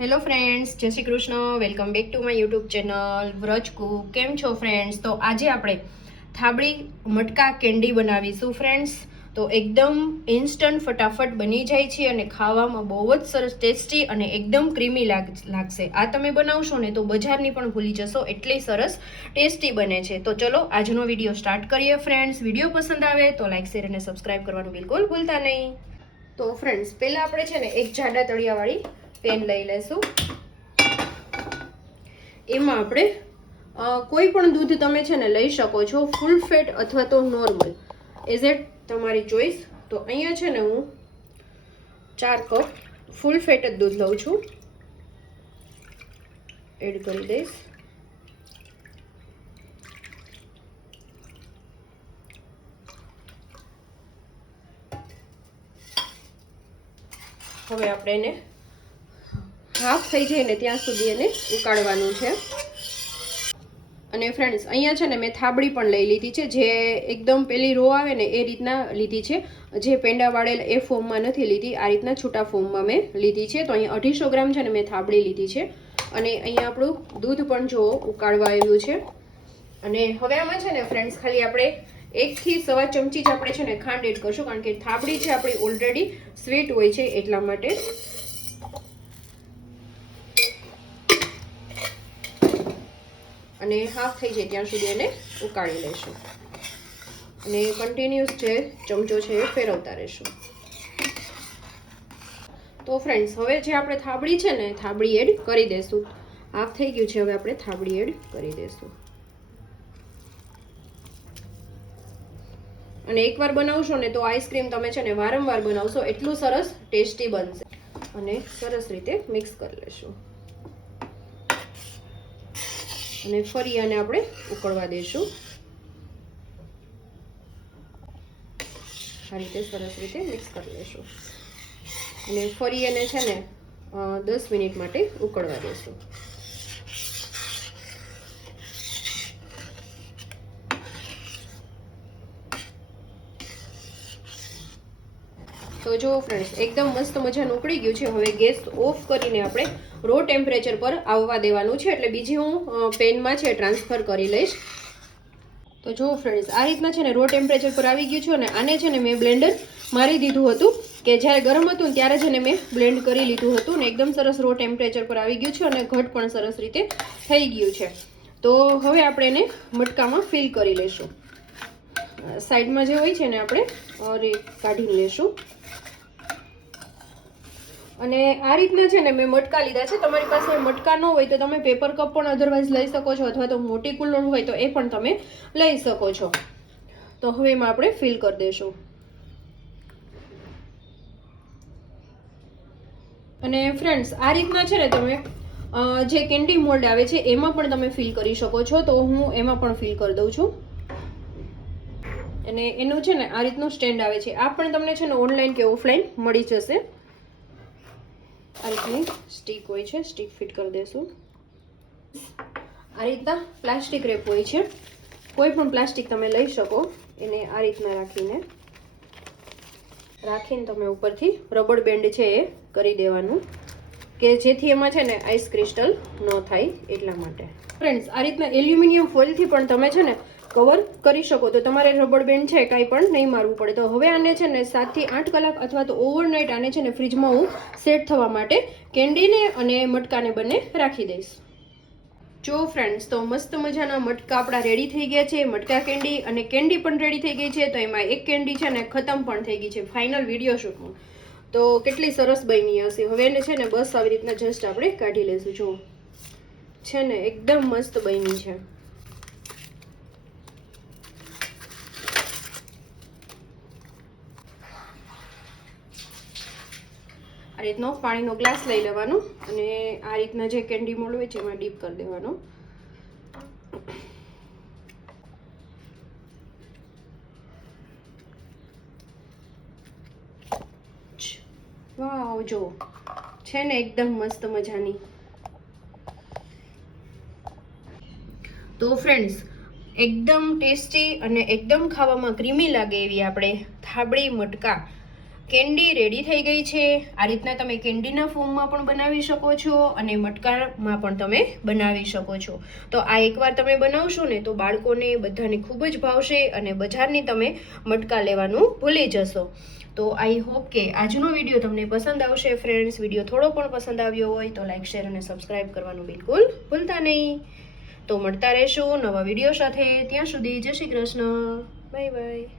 Hello friends Jai Shri Krishna. Welcome back to my YouTube channel Vraj cook. કેમ છો friends તો આજે આપણે થાબડી મટકા કેન્ડી બનાવીશું ફ્રેન્ડ્સ તો એકદમ ઇન્સ્ટન્ટ ફટાફટ બની જાય છે અને ખાવામાં બહુ જ સરસ ટેસ્ટી અને એકદમ ક્રીમી લાગશે. આ તમે બનાવશો ને તો બજારની પણ ભૂલી જશો. એટલી સરસ ટેસ્ટી બને છે. તો ચલો, આજનો વીડિયો સ્ટાર્ટ કરીએ ફ્રેન્ડ્સ વીડિયો પસંદ આવે તો લાઇક શેર અને સબસ્ક્રાઇબ કરવાનું બિલકુલ ભૂલતા નહીં. તો ફ્રેન્ડ્સ પહેલાં આપણે છે ને એક જાડા તળિયાવાળી પેન લઈ લેશું. એમાં આપણે કોઈ પણ દૂધ તમે છે ને લઈ શકો છો ફૂલ ફેટ અથવા તો નોર્મલ એઝ એટ તમારી ચોઈસ તો અહીંયા છે ને હું ચાર કપ ફૂલ ફેટ જ દૂધ લઉં છું. એડ કરી દઈશ. હવે આપણે એને હાફ થઈ જાય ને ત્યાં સુધી એને ઉકાળવાનું છે. અને ફ્રેન્ડ્સ અહીંયા છે ને મેં થાબડી પણ લઈ લીધી છે. જે એકદમ પેલી રો આવે ને એ રીતના લીધી છે. જે પેંડા વાળેલ એ ફોર્મમાં નથી લીધી. આ રીતના છૂટા ફોર્મમાં મેં લીધી છે. તો અહીંયા અઢીસો ગ્રામ છે ને મેં થાબડી લીધી છે. અને અહીંયા આપણું દૂધ પણ જો ઉકાળવા આવ્યું છે. અને હવે આમાં છે ને ફ્રેન્ડ્સ ખાલી આપણે એકથી સવા ચમચી જ આપણે છે ને ખાંડ એડ કરશું. કારણ કે થાબડી છે આપણી ઓલરેડી સ્વીટ હોય છે એટલા માટે. અને હાફ થઈ જાય ત્યાં સુધી એને ઉકાળી લઈશું. અને કન્ટિન્યુઅસ જે ચમચો છે એ ફેરવતા રહેશું. તો ફ્રેન્ડ્સ હવે જે આપણે થાબડી છે ને, થાબડી એડ કરી દઈશું હાફ થઈ ગયું છે, હવે આપણે થાબડી એડ કરી દઈશું અને એકવાર બનાવશો ને, તો આઈસ્ક્રીમ તમે છે ને વારંવાર બનાવશો, એટલું સરસ ટેસ્ટી બનશે. અને સરસ રીતે મિક્સ કરી લેશું. અને ફરી આને આપણે ઉકળવા દઈશું આ રીતે સરસ રીતે મિક્સ કરી લઈશું અને ફરી એને છે ને દસ મિનિટ માટે ઉકળવા દઈશું તો જો ફ્રેન્ડ્સ એકદમ મસ્ત મજાનું ઉકળી ગયું છે. હવે ગેસ ઓફ કરીને આપણે રો ટેમ્પરેચર પર આવવા દેવાનું છે. એટલે બીજી હું પેનમાં છે ટ્રાન્સફર કરી લઈશ. તો જો ફ્રેન્ડ્સ આ રીતના છે ને રો ટેમ્પરેચર પર આવી ગયું છે અને આને છે ને મેં બ્લેન્ડર મારી દીધું હતું કે જ્યારે ગરમ હતું ત્યારે છે ને મેં બ્લેન્ડ કરી લીધું હતું ને એકદમ સરસ રો ટેમ્પરેચર પર આવી ગયું છે અને ઘટ પણ સરસ રીતે થઈ ગયું છે. તો હવે આપણે એને મટકામાં ફિલ કરી લઈશું. સાઈડમાં જે હોય છે ને આપણે કાઢી લઈશું. અને આ રીતના છે ને મેં મટકા લીધા છે. તમારી પાસે મટકા ન હોય તો તમે પેપર કપ પણ અધરવાઇઝ લઈ શકો છો અથવા તો મોટી કુલ્લર હોય તો એ પણ તમે લઈ શકો છો. તો હવે એમાં આપણે ફિલ કરી દઈશું. અને ફ્રેન્ડ્સ આ રીતના છે ને તમે જે કેન્ડી મોલ્ડ આવે છે એમાં પણ તમે ફિલ કરી શકો છો. તો હું એમાં પણ ફિલ કરી દઉં છું. અને એનું છે ને આ રીતનું સ્ટેન્ડ આવે છે. આ પણ તમને છે ને ઓનલાઈન કે ઓફલાઈન મળી જશે. આ રીતની સ્ટીક હોય છે, સ્ટીક ફિટ કરી દેશું. આ રીતના પ્લાસ્ટિક રેપ હોય છે. કોઈ પણ પ્લાસ્ટિક તમે લઈ શકો, એને આ રીતના રાખીને. રાખીને તમે ઉપરથી રબર બેન્ડ છે એ કરી દેવાનું, કે જેથી એમાં છે ને આઈસ ક્રિસ્ટલ ન થાય એટલા માટે. ફ્રેન્ડ્સ, આ રીતના એલ્યુમિનિયમ ફોઇલથી પણ તમે છે ને કવર કરી શકો. તો તમારે રબર બેન્ડ છે, કાંઈ પણ નહીં મારવું પડે. તો હવે આને છે ને સાતથી આઠ કલાક અથવા તો ઓવરનાઇટ આને છે ને ફ્રીજમાં હું સેટ થવા માટે કેન્ડીને અને મટકાને બંને રાખી દઈશ. જો ફ્રેન્ડ્સ તો મસ્ત મજાના મટકા આપણા રેડી થઈ ગયા છે. મટકા કેન્ડી અને કેન્ડી પણ રેડી થઈ ગઈ છે. તો એમાં એક કેન્ડી છે ને ખતમ પણ થઈ ગઈ છે. ફાઇનલ વીડિયો શૂટમાં તો કેટલી સરસ બની હશે. હવે એને છે ને બસ આવી રીતના જસ્ટ આપણે કાઢી લઈશું. જો છે ને એકદમ મસ્ત બની છે. આ રીતનો પાણીનો ગ્લાસ લઈ લેવાનો અને આ રીતના જે કેન્ડી મોલ્ડ હોય છે એમાં ડીપ કરી દેવાનો. વાવ જો છે ને એકદમ મસ્ત મજાની. તો ફ્રેન્ડ્સ એકદમ ટેસ્ટી અને એકદમ ખાવામાં ક્રીમી લાગે એવી આપણે થાબડી મટકા કેન્ડી રેડી થઈ ગઈ છે. આ રીતના તમે કેન્ડીના ફોર્મમાં પણ બનાવી શકો છો અને મટકામાં પણ તમે બનાવી શકો છો. તો આ એકવાર તમે બનાવશો ને તો બાળકોને બધાને ખૂબ જ ભાવશે અને બજારની તમે મટકા લેવાનું ભૂલી જશો. તો આઈ હોપ કે આજનો વીડિયો તમને પસંદ આવશે. ફ્રેન્ડ્સ, વીડિયો થોડો પણ પસંદ આવ્યો હોય તો લાઈક, શેર અને સબસ્ક્રાઈબ કરવાનું બિલકુલ ભૂલતા નહીં. તો મળતા રહેશું નવા વીડિયો સાથે. ત્યાં સુધી જય શ્રી કૃષ્ણ. Bye bye.